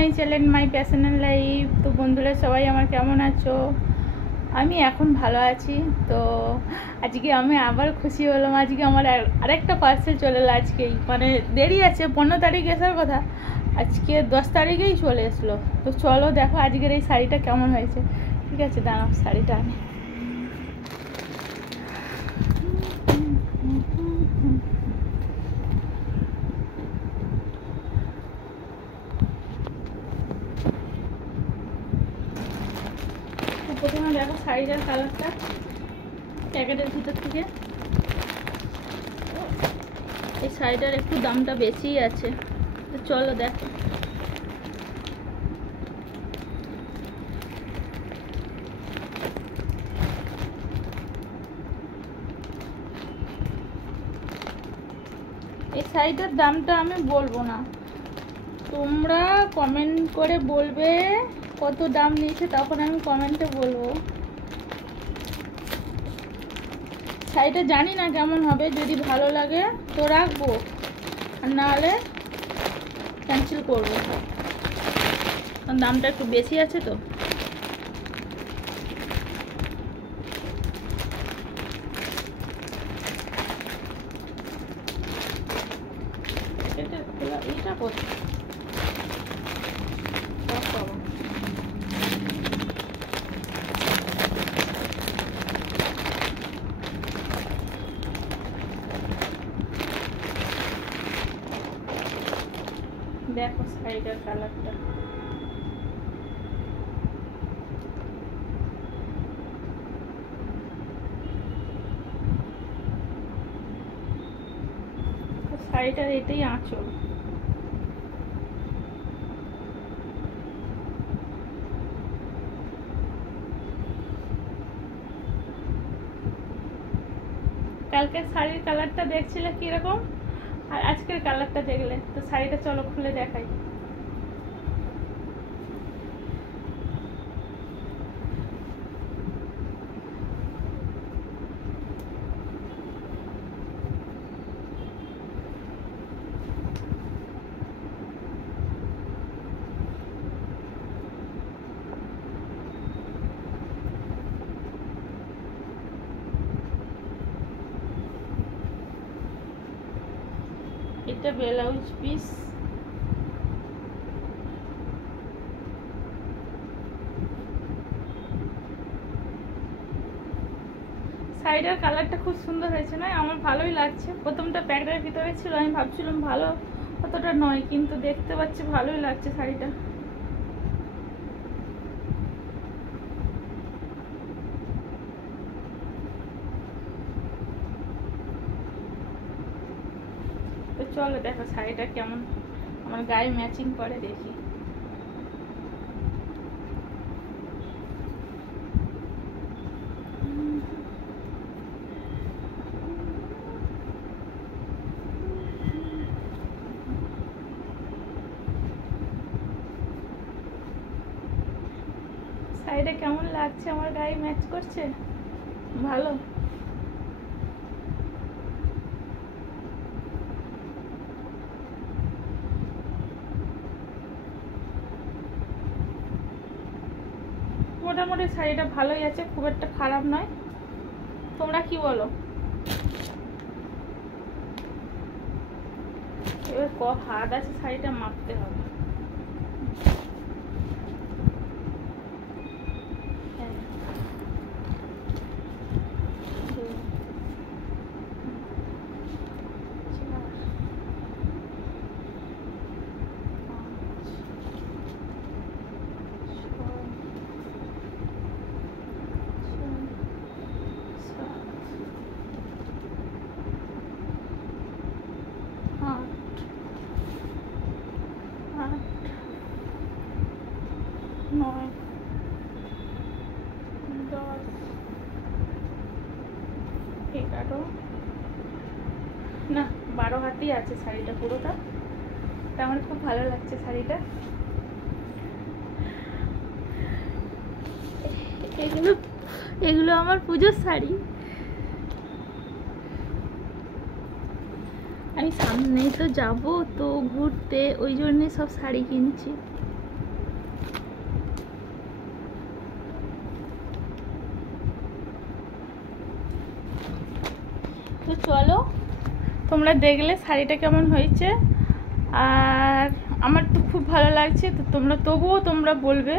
My channel my প্যাশনাল লাইফ। তো বন্ধুরা সবাই আমার কেমন আছো? আমি এখন ভালো আছি। তো আজকে আমি আবার খুশি হলাম, আজকে আমার আরেকটা পার্সেল চলে এলো আজকেই, মানে দেরি আছে, 15 তারিখ আসার কথা, আজকে 10 তারিখেই চলে এসলো। তো চলো দেখো আজকের এই শাড়িটা কেমন হয়েছে। ঠিক আছে, দাঁড়াও শাড়িটা আনি। প্রথমে দেখো শাড়িটার কালারটা প্যাকেটের ভিতর থেকে। এই শাড়িটার একটু দামটা বেশিই আছে, তো চলো দেখো। এই শাড়িটার দামটা আমি বলবো না, তোমরা কমেন্ট করে বলবে কত দাম নিয়েছে, তখন আমি কমেন্টে বলবো। শাড়িটা জানি না কেমন হবে, যদি ভালো লাগে তো রাখবো, আর নাহলে ক্যান্সেল করবো, কারণ দামটা একটু বেশি আছে। তো এটা করতে দেখো শাড়িটার কালারটা। শাড়িটার এটাই আঁচল। কালকের শাড়ির কালারটা দেখছিলে কিরকম, আর আজকের কালারটা দেখলে, তো শাড়িটা চলো খুলে দেখাই। এটা ব্লাউজ পিস, শাড়িটার কালারটা খুব সুন্দর হয়েছে না? আমার ভালোই লাগছে। প্রথমটা প্যাকেটের ভিতরে ছিল, আমি ভাবছিলাম ভালো অতটা নয়, কিন্তু দেখতে পাচ্ছি ভালোই লাগছে শাড়িটা। তো চলো দেখো শাড়িটা কেমন আমার গায়ে ম্যাচিং করে, দেখি। শাড়িটা কেমন লাগছে, আমার গায়ে ম্যাচ করছে? ভালো। মোটামুটি শাড়িটা ভালোই আছে, খুব একটা খারাপ নয়। তোমরা কি বলো? এবার হাত আছে, শাড়িটা মাপতে হবে। না 12 হাতই আছে শাড়িটা পুরোটা। তা আমার খুব ভালো লাগছে শাড়িটা। এগুলো আমার পুজোর শাড়ি। আমি সামনেই তো যাব তো ঘুরতে, ওই জন্যে সব শাড়ি কিনছি। চলো তোমরা দেখলে শাড়িটা কেমন হয়েছে, আর আমার তো খুব ভালো লাগছে। তো তবুও তোমরা বলবে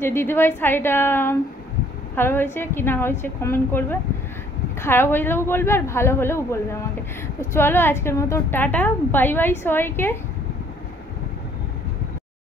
যে দিদিভাই শাড়িটা ভালো হয়েছে কি না হয়েছে, কমেন্ট করবে। খারাপ হলেও বলবে আর ভালো হলেও বলবে আমাকে। তো চলো আজকের মতো টাটা, বাই বাই সবাইকে।